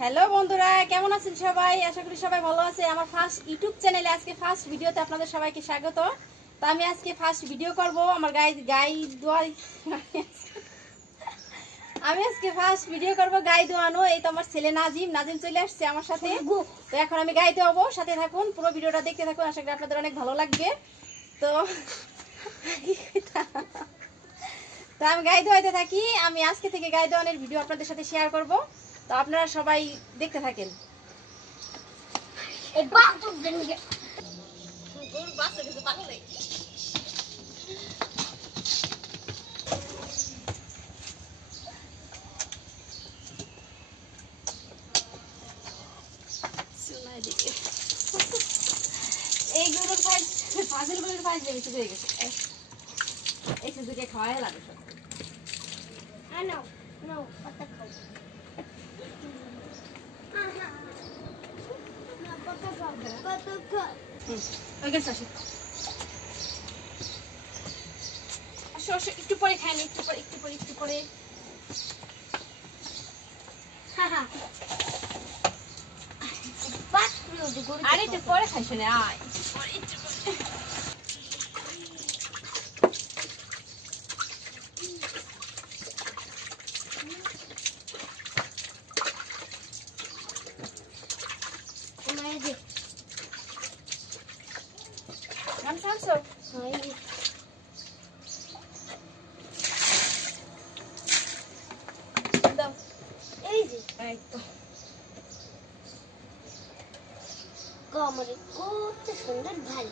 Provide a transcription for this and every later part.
Hello বন্ধুরা, কেমন আছেন সবাই? আশা করি সবাই ভালো আছে। আমার ফার্স্ট ইউটিউব চ্যানেলে আজকে ফার্স্ট ভিডিওতে আপনাদের সবাইকে স্বাগত। তো আমি আজকে ফার্স্ট ভিডিও করব আমার আমি আজকে ফার্স্ট ভিডিও করব গাই দোয়ানো। এই তো আমার ছেলে নাজিম চলে আসছে আমার সাথে। তো এখন আমি গাই দোয়াবো, সাথে থাকুন, পুরো ভিডিওটা দেখতে থাকুন, আশা করি আপনাদের অনেক ভালো লাগবে। তো আমি গাই দোয়াইতে থাকি। আমি আজকে থেকে গাই দোয়ানোর ভিডিও আপনাদের সাথে শেয়ার করব। তো আপনারা সবাই দেখতে থাকেন। এই গরুর ফাজলগুলোর পাশ দিয়ে বেশি হয়ে গেছে, একটু দুটো খাওয়াই লাগে সব। একটু পরে খাইনি, একটু পরে আরে একটু পরে খাইছো না, আয় আমার কত সুন্দর ভাই।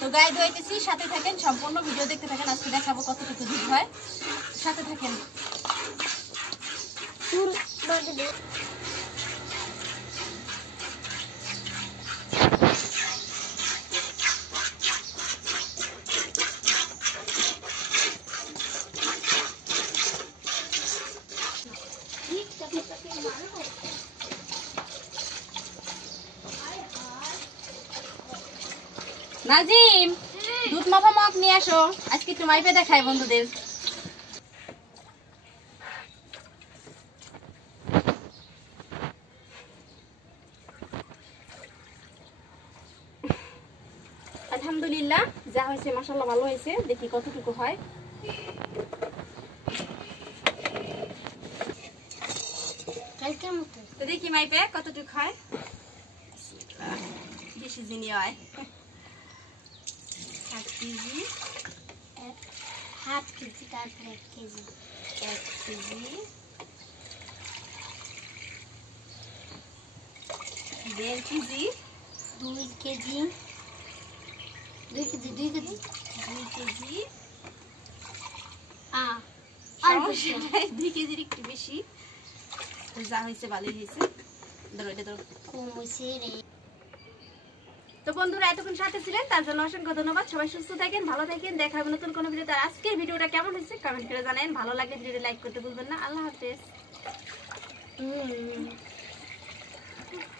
তো গাই দোয়াইতেছি, সাথে থাকেন, সম্পূর্ণ ভিডিও দেখতে থাকেন। আজকে দেখাবো কতটুকু দুধ হয়, সাথে থাকেন। নাজিম, দুধ মাপা মগ নিয়ে আসো, আজকে একটু মাইপে দেখায় বন্ধুদের। আলহামদুলিল্লাহ, যা হয়েছে মাশাআল্লাহ ভালো হয়েছে। দেখি কতটুকু হয়। তো দেখি মাইপে কতটুকু হয়। বেশি জিনি হয়, হাফ কেজি, তারপরে 1 KG, 1 KG, 1.5 KG, 2 KG, 2 KG, 2 KG, 2 KG, আর 2 কেজির একটু বেশি। যা হয়েছে ভালোই হয়েছে। ধরো এটা ধরো, কম হয়েছে রে। তো বন্ধুরা এতক্ষণ সাথে ছিলেন তার জন্য অসংখ্য ধন্যবাদ। সবাই সুস্থ থাকেন, ভালো থাকেন। দেখা হবে নতুন কোনো ভিডিওতে। আজকের ভিডিওটা কেমন হয়েছে কমেন্ট করে জানাবেন। ভালো লাগলে ভিডিওটা লাইক করতে ভুলবেন না। আল্লাহ হাফেজ।